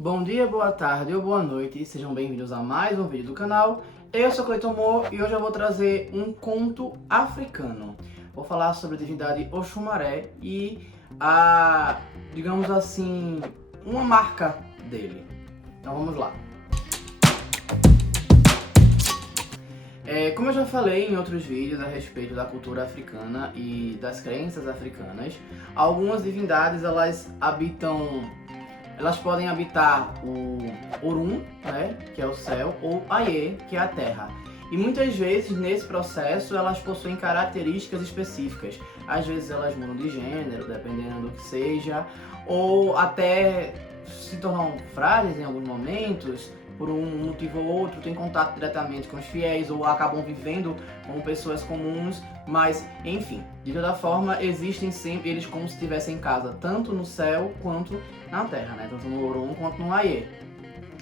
Bom dia, boa tarde ou boa noite, sejam bem-vindos a mais um vídeo do canal. Eu sou Cleiton Mo e hoje eu vou trazer um conto africano. Vou falar sobre a divindade Oxumaré e digamos assim, uma marca dele. Então vamos lá. Como eu já falei em outros vídeos a respeito da cultura africana e das crenças africanas, algumas divindades elas podem habitar o Orum, né, que é o céu, ou Aie, que é a terra. E muitas vezes nesse processo elas possuem características específicas. Às vezes elas mudam de gênero, dependendo do que seja, ou até se tornam frágeis em alguns momentos, por um motivo ou outro, têm contato diretamente com os fiéis ou acabam vivendo como pessoas comuns, mas enfim, de toda forma existem sempre eles como se estivessem em casa, tanto no céu quanto na terra, né? Tanto no Orum quanto no Aie.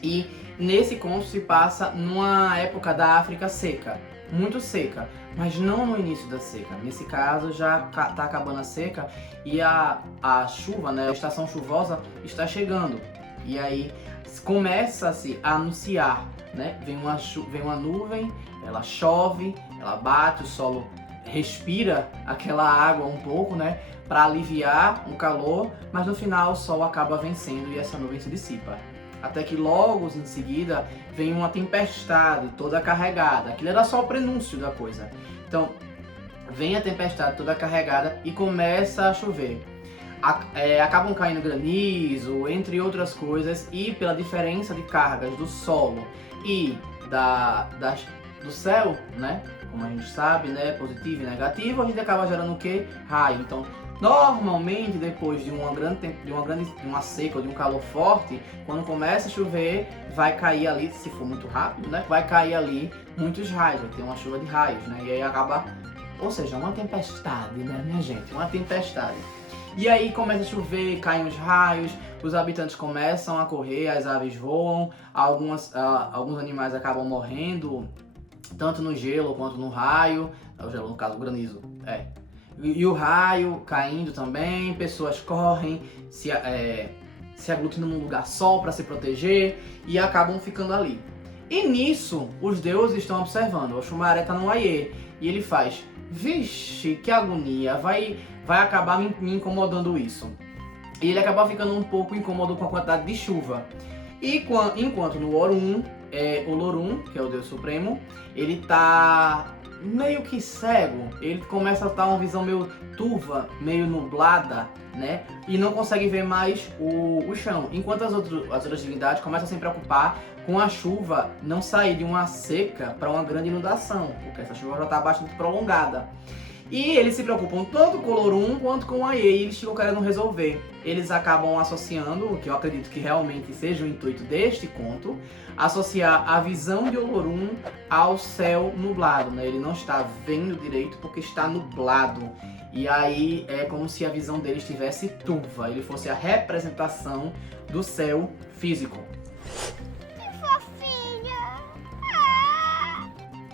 E nesse conto se passa numa época da África seca, muito seca, mas não no início da seca. Nesse caso já está acabando a seca e a chuva, né, a estação chuvosa está chegando. E aí começa-se a anunciar, né? Vem uma nuvem, ela chove, ela bate, o solo respira aquela água um pouco, né? Para aliviar o calor, mas no final o sol acaba vencendo e essa nuvem se dissipa. Até que logo em seguida vem uma tempestade toda carregada. Aquilo era só o prenúncio da coisa. Então vem a tempestade toda carregada e começa a chover. Acabam caindo granizo, entre outras coisas, e pela diferença de cargas do solo e do céu, né? Como a gente sabe, né? Positivo e negativo, a gente acaba gerando o quê? Raio. Então, normalmente, depois de uma seca ou de um calor forte, quando começa a chover, vai cair ali, se for muito rápido, né? Vai cair ali muitos raios, vai ter uma chuva de raios, né? E aí acaba, ou seja, uma tempestade, né, minha gente? Uma tempestade. E aí começa a chover, caem os raios, os habitantes começam a correr, as aves voam, alguns animais acabam morrendo, tanto no gelo quanto no raio, o gelo no caso o granizo, E o raio caindo também, pessoas correm, se aglutinam num lugar só para se proteger e acabam ficando ali. E nisso, os deuses estão observando, o Oxumaré está no Aie, e ele faz, vixe, que agonia, vai acabar me incomodando isso. E ele acaba ficando um pouco incômodo com a quantidade de chuva. E enquanto no Orum, o Lorum, que é o Deus Supremo, ele tá meio que cego, ele começa a ter uma visão meio turva, meio nublada, né? E não consegue ver mais o chão. Enquanto as outras divindades começam a se preocupar com a chuva não sair de uma seca para uma grande inundação, porque essa chuva já está bastante prolongada. E eles se preocupam tanto com o Lorum quanto com o Aie, e eles ficam querendo resolver. Eles acabam associando, o que eu acredito que realmente seja o intuito deste conto, associar a visão de Olorum ao céu nublado, né? Ele não está vendo direito porque está nublado. E aí é como se a visão dele estivesse turva, ele fosse a representação do céu físico. Que fofinha!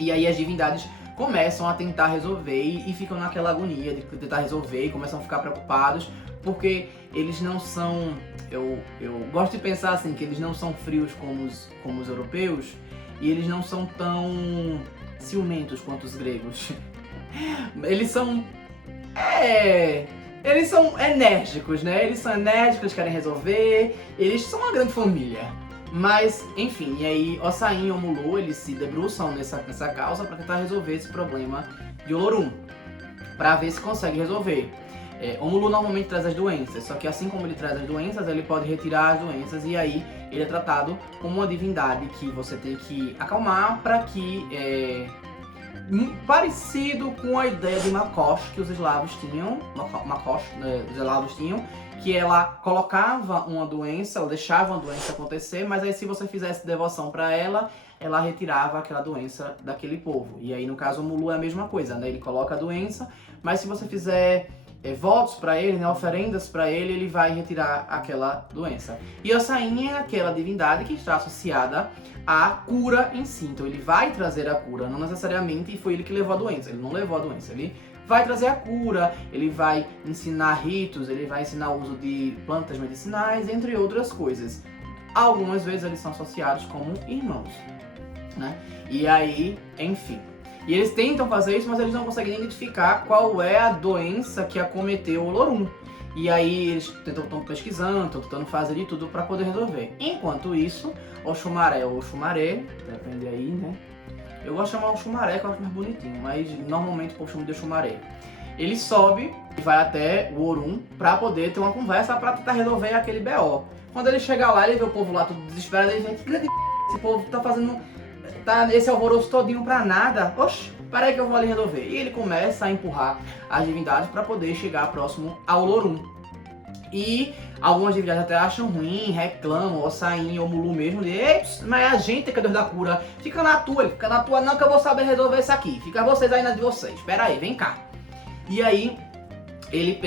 E aí as divindades começam a tentar resolver e ficam naquela agonia de tentar resolver e começam a ficar preocupados porque eles não são, eu gosto de pensar assim, que eles não são frios como os europeus e eles não são tão ciumentos quanto os gregos. Eles são enérgicos, né? Eles são enérgicos, querem resolver, eles são uma grande família. Mas, enfim, e aí Ossain e Omulu, eles se debruçam nessa causa para tentar resolver esse problema de Olorum, para ver se consegue resolver. Omulu normalmente traz as doenças, só que assim como ele traz as doenças, ele pode retirar as doenças e aí ele é tratado como uma divindade que você tem que acalmar para que parecido com a ideia de Makosh que os eslavos tinham, os eslavos tinham, que ela colocava uma doença, ou deixava uma doença acontecer, mas aí se você fizesse devoção para ela, ela retirava aquela doença daquele povo. E aí no caso o Mulu é a mesma coisa, né? Ele coloca a doença, mas se você fizer votos para ele, né, oferendas para ele vai retirar aquela doença. E Ossain é aquela divindade que está associada à cura em si. Então ele vai trazer a cura, não necessariamente foi ele que levou a doença, ele não levou a doença, ele vai trazer a cura, ele vai ensinar ritos, ele vai ensinar o uso de plantas medicinais, entre outras coisas. algumas vezes eles são associados como irmãos, né? E aí, enfim. E eles tentam fazer isso, mas eles não conseguem identificar qual é a doença que acometeu o Olorum. E aí eles estão pesquisando, estão tentando fazer de tudo para poder resolver. Enquanto isso, Oxumaré ou Oxumaré, depende aí, né? Eu gosto de chamar Oxumaré, que eu acho mais bonitinho, mas normalmente o povo chama de Oxumaré. Ele sobe e vai até o Orum para poder ter uma conversa para tentar resolver aquele BO. Quando ele chega lá, ele vê o povo lá tudo desesperado, ele vê que grande esse povo tá fazendo esse alvoroço todinho pra nada. Oxe, peraí que eu vou ali resolver. E ele começa a empurrar as divindades para poder chegar próximo ao Olorum. E algumas divindades até acham ruim, reclamam, ou Sain ou Mulu mesmo, mas a gente é que é Deus da cura, fica na tua, ele fica na tua não que eu vou saber resolver isso aqui, fica vocês aí na de vocês, espera aí, vem cá. E aí ele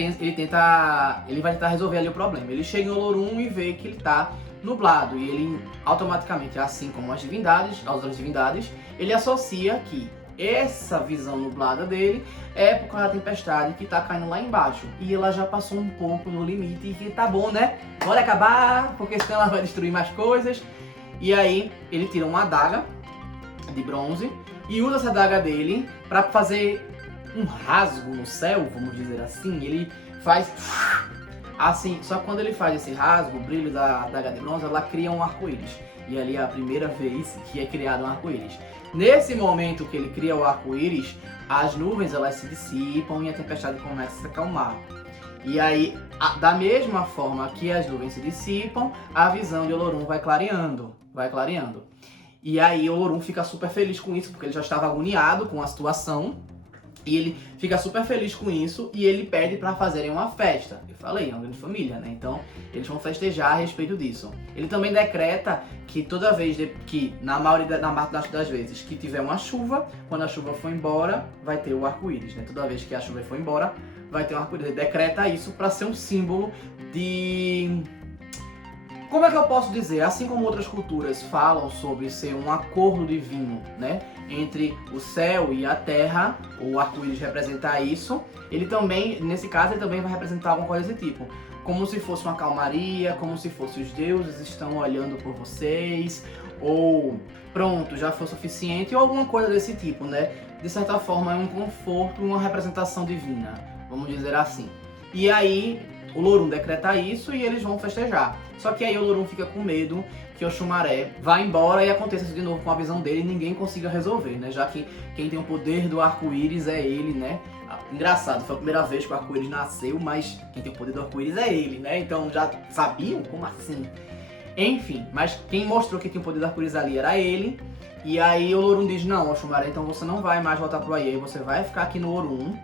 vai tentar resolver ali o problema. Ele chega em Olorum e vê que ele tá nublado, e ele automaticamente, assim como as outras divindades, ele associa que essa visão nublada dele é por causa da tempestade que tá caindo lá embaixo. E ela já passou um pouco no limite e que tá bom, né? Bora acabar, porque senão ela vai destruir mais coisas. E aí ele tira uma adaga de bronze e usa essa adaga dele para fazer um rasgo no céu, vamos dizer assim. Ele faz assim, só que quando ele faz esse rasgo, o brilho da adaga de bronze, ela cria um arco-íris. E ali é a primeira vez que é criado um arco-íris. Nesse momento que ele cria o arco-íris, as nuvens elas se dissipam e a tempestade começa a se acalmar. E aí, da mesma forma que as nuvens se dissipam, a visão de Olorum vai clareando. E aí Olorum fica super feliz com isso, porque ele já estava agoniado com a situação. E ele fica super feliz com isso e ele pede para fazerem uma festa. Eu falei, é uma grande família, né? Então eles vão festejar a respeito disso. Ele também decreta que toda vez que, na maior das vezes, que tiver uma chuva, quando a chuva for embora, vai ter o arco-íris, né? Toda vez que a chuva for embora, vai ter um arco-íris. Ele decreta isso para ser um símbolo de... Como é que eu posso dizer? Assim como outras culturas falam sobre ser um acordo divino, né, entre o céu e a terra, o arco-íris representa isso, ele também, nesse caso, ele também vai representar alguma coisa desse tipo. Como se fosse uma calmaria, como se fosse os deuses estão olhando por vocês, ou pronto, já foi suficiente, ou alguma coisa desse tipo, né? De certa forma é um conforto, uma representação divina, vamos dizer assim. E aí o Olorum decreta isso e eles vão festejar. Só que aí o Olorum fica com medo que Oxumaré vá embora e aconteça isso de novo com a visão dele e ninguém consiga resolver, né? Já que quem tem o poder do arco-íris é ele, né? Engraçado, foi a primeira vez que o arco-íris nasceu, mas quem tem o poder do arco-íris é ele, né? Então já sabiam? Como assim? Enfim, mas quem mostrou que tinha o poder do arco-íris ali era ele. E aí o Olorum diz, não, Oxumaré, então você não vai mais voltar pro Aie, você vai ficar aqui no Olorum.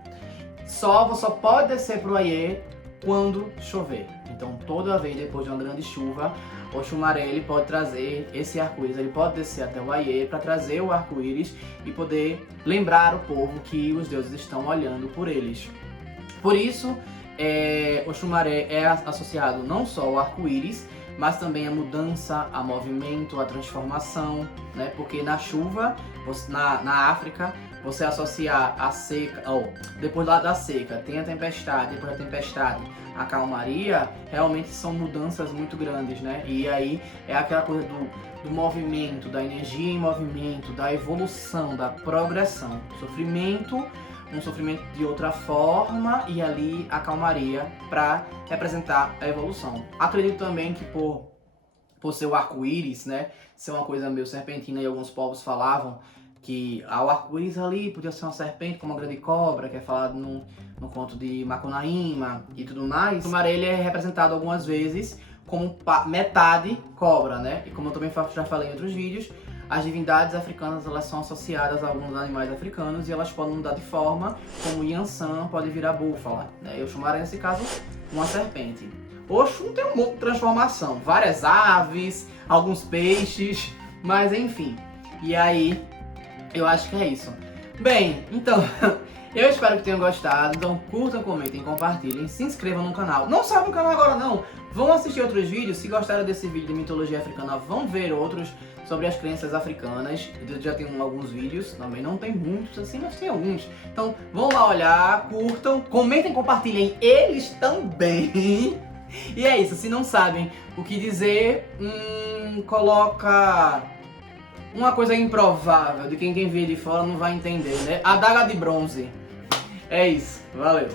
Você só pode descer pro Aie quando chover. Então toda vez depois de uma grande chuva, Oxumaré ele pode trazer esse arco-íris, ele pode descer até o Aie para trazer o arco-íris e poder lembrar o povo que os deuses estão olhando por eles. Por isso, Oxumaré é associado não só ao arco-íris, mas também a mudança, a movimento, a transformação, né? Porque na chuva, na África, você associar a seca, depois da seca, tem a tempestade, depois da tempestade, a calmaria, realmente são mudanças muito grandes, né? E aí é aquela coisa do movimento, da energia em movimento, da evolução, da progressão. Sofrimento, um sofrimento de outra forma e ali a calmaria para representar a evolução. Acredito também que por ser o arco-íris, né, ser uma coisa meio serpentina e alguns povos falavam que o arco-íris ali podia ser uma serpente como uma grande cobra, que é falado no conto de Macunaíma e tudo mais. O Oxumaré ele é representado algumas vezes como metade cobra, né? E como eu também já falei em outros vídeos, as divindades africanas elas são associadas a alguns animais africanos e elas podem mudar de forma, como Yansan pode virar búfala, né? E o Oxumaré, nesse caso, uma serpente. Oxum tem um monte de transformação, várias aves, alguns peixes, mas enfim. E aí, eu acho que é isso. Bem, então, eu espero que tenham gostado. Então curtam, comentem, compartilhem, se inscrevam no canal. Não saiam no canal agora não! Vão assistir outros vídeos. Se gostaram desse vídeo de mitologia africana, vão ver outros sobre as crenças africanas. Eu já tenho alguns vídeos, também não tem muitos assim, mas tem alguns. Então vão lá olhar, curtam, comentem, compartilhem eles também. E é isso, se não sabem o que dizer, coloca uma coisa improvável, de quem vê de fora não vai entender, né? Adaga de bronze. É isso, valeu.